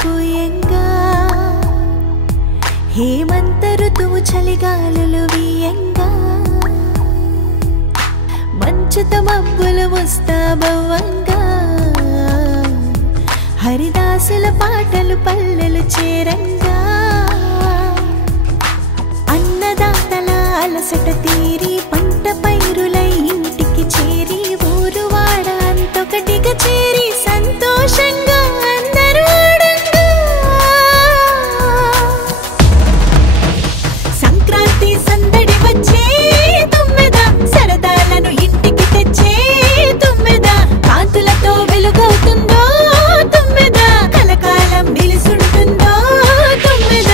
పూయంగా హేమంత ఋతువు చలిగాలులు వీయంగా మంచుతో మబ్బులు ముస్తాబవ్వంగా హరిదాసుల పాటలు పల్లెలు చేరంగా అన్నదాతల అలసట తీరి పంట పైరులై ఇంటికి చేరి ఊరు వాడ అంతొకటిగా చేరి సంతోషంగా అందరూ ఆడంగా సంక్రాంతి సందడి వచ్చే తుమ్మెద సరదాలను ఇంటికి తెచ్చే తుమ్మెద కాంతులతో వెలుగవుతుందో తుమ్మెద కలకాలం నిలుసుంటుందో తుమ్మెద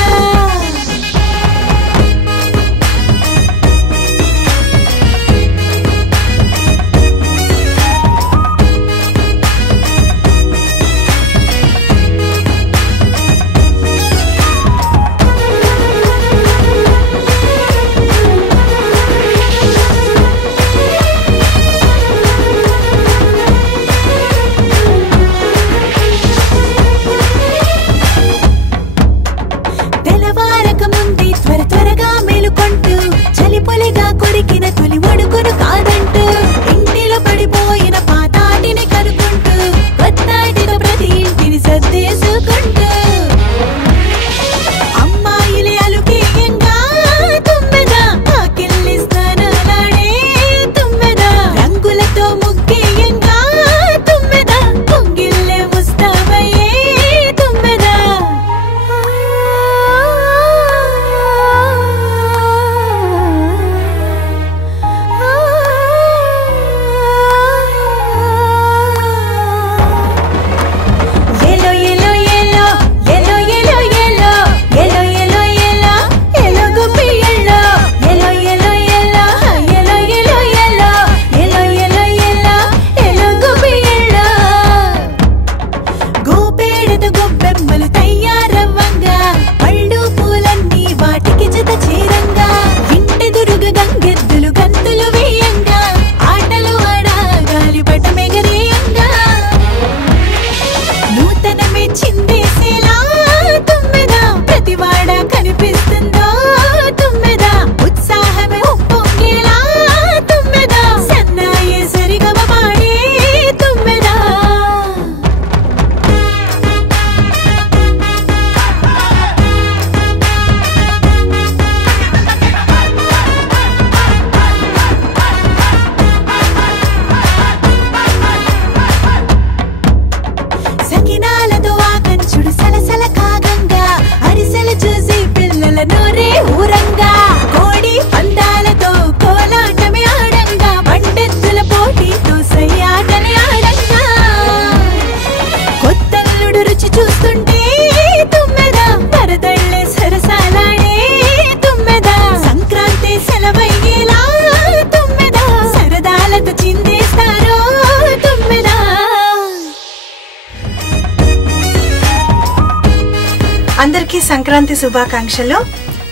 అందరికీ సంక్రాంతి శుభాకాంక్షలు.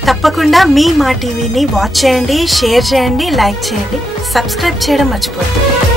తప్పకుండా మీ మా టీవీని వాచ్ చేయండి, షేర్ చేయండి, లైక్ చేయండి, సబ్స్క్రైబ్ చేయడం మర్చిపోద్దు.